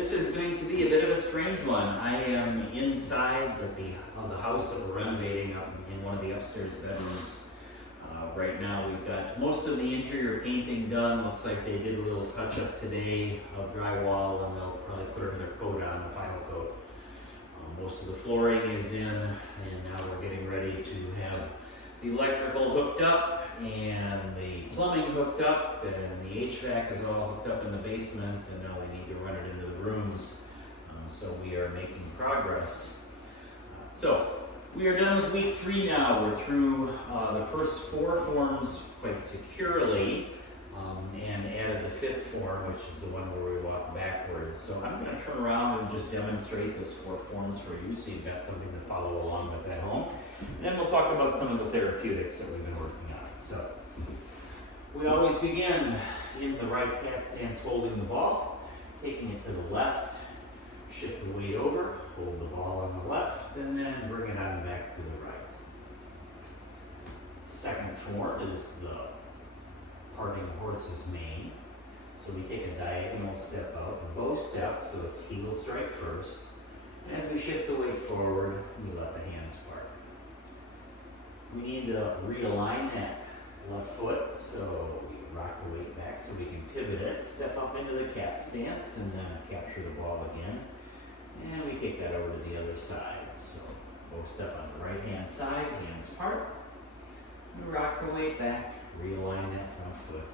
This is going to be a bit of a strange one. I am inside the house that we're renovating up in one of the upstairs bedrooms. Right now we've got most of the interior painting done. Looks like they did a little touch up today of drywall, and they'll probably put another coat on, the final coat. Most of the flooring is in, and now we're getting ready to have the electrical hooked up and the plumbing hooked up, and the HVAC is all hooked up in the basement, and now we need to run it into the rooms. So we are making progress. So we are done with week 3 now. We're through the first 4 forms quite securely, and added the 5th form, which is the one where we walk backwards. So I'm going to turn around and just demonstrate those 4 forms for you so you've got something to follow along with at home. And then we'll talk about some of the therapeutics that we've been working on. So we always begin in the right cat stance, holding the ball, taking it to the left, shift the weight over, hold the ball on the left, and then bring it on back to the right. Second form is the parting horse's mane. So we take a diagonal step out, a bow step, so it's heel strike first. And as we shift the weight forward, we let the hands part. We need to realign that left foot, so we rock the weight back so we can pivot it, step up into the cat stance, and then capture the ball again. And we take that over to the other side. So bow step on the right hand side, hands part. We rock the weight back, realign that front foot,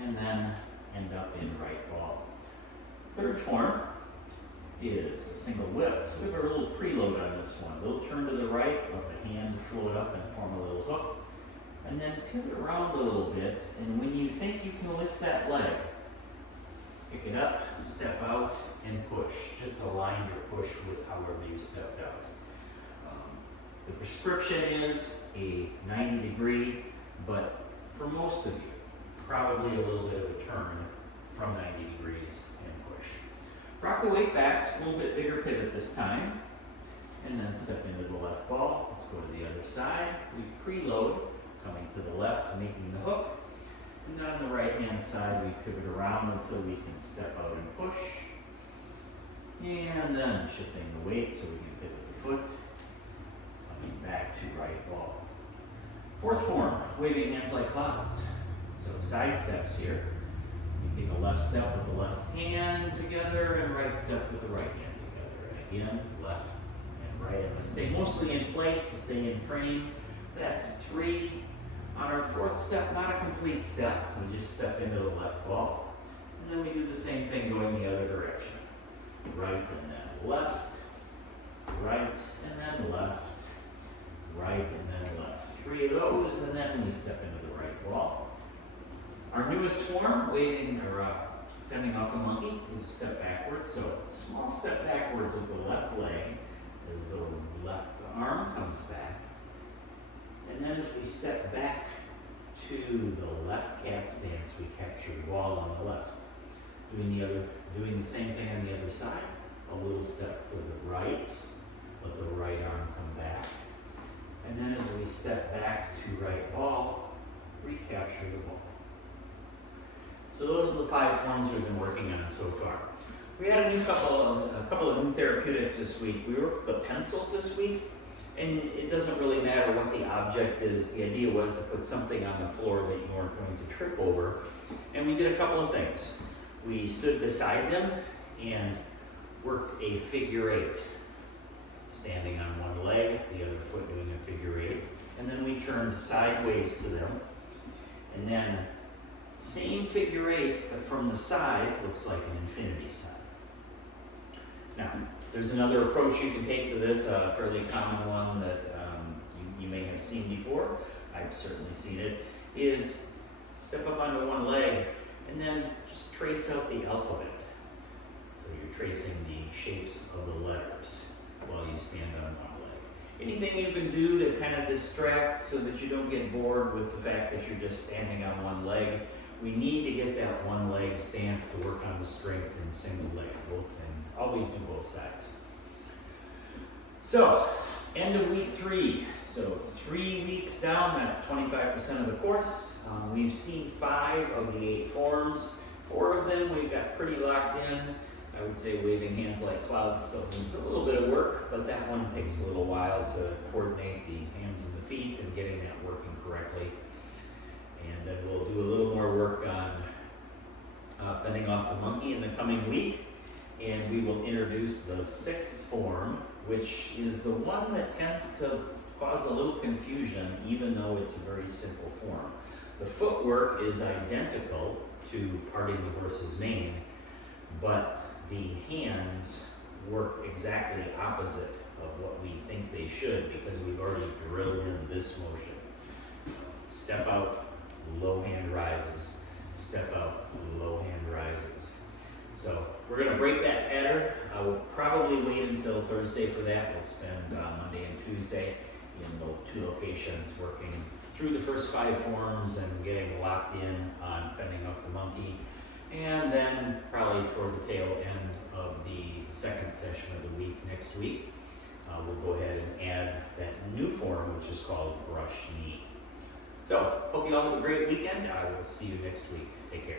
and then end up in right ball. Third form is a single whip. So we have a little preload on this one. A little turn to the right, let the hand float up and form a little hook, and then pivot around a little bit. And when you think you can lift that leg, pick it up, step out, and push. Just align your push with however you stepped out. The prescription is a 90-degree, but for most of you, probably a little bit of a turn from 90 degrees and push. Rock the weight back, a little bit bigger pivot this time, and then step into the left ball. Let's go to the other side. We preload, coming to the left, making the hook, and then on the right hand side, we pivot around until we can step out and push. And then shifting the weight so we can pivot the foot, coming back to right ball. Fourth form, waving hands like clouds. So side steps here. We take a left step with the left hand together and right step with the right hand together. And again, left and right. And we stay mostly in place to stay in frame. That's 3. On our 4th step, not a complete step. We just step into the left ball. And then we do the same thing going the other direction. Right and then left, right and then left, right and then left. 3 of those, and then we step into the right ball. Our newest form, waving or fending off the monkey, is a step backwards. So small step backwards with the left leg as the left arm comes back. And then as we step back to the left cat stance, we capture the ball on the left. Doing the same thing on the other side. A little step to the right, let the right arm come back. And then as we step back to right ball, recapture the ball. So those are the 5 forms we've been working on so far. We had a couple of new therapeutics this week. We worked with the pencils this week, and it doesn't really matter what the object is. The idea was to put something on the floor that you weren't going to trip over. And we did a couple of things. We stood beside them and worked a figure 8, standing on one leg, the other foot doing a figure 8. And then we turned sideways to them. And then same figure 8, but from the side, looks like an infinity sign. Now, there's another approach you can take to this, a fairly common one that you may have seen before. I've certainly seen it, is step up onto one leg and then just trace out the alphabet. So you're tracing the shapes of the letters while you stand on one leg. Anything you can do to kind of distract so that you don't get bored with the fact that you're just standing on one leg. We need to get that one leg stance to work on the strength in single leg, and always do both sides. So, end of week 3. So 3 weeks down, that's 25% of the course. We've seen 5 of the 8 forms. 4 of them we've got pretty locked in. I would say waving hands like clouds still needs a little bit of work, but that one takes a little while to coordinate the hands and the feet and getting that working correctly. And then we'll do a little more work on fending off the monkey in the coming week. And we will introduce the sixth form, which is the one that tends to cause a little confusion, even though it's a very simple form. The footwork is identical to parting the horse's mane, but the hands work exactly opposite of what we think they should, because we've already drilled in this motion. Step out, low hand rises. Step out, low hand rises. So we're going to break that pattern. We'll probably wait until Thursday for that. We'll spend Monday and Tuesday in the two locations working through the first 5 forms and getting locked in on fending off the monkey. And then probably toward the tail end of the second session of the week next week, we'll go ahead and add that new form, which is called brush knee. So hope you all have a great weekend. I will see you next week. Take care.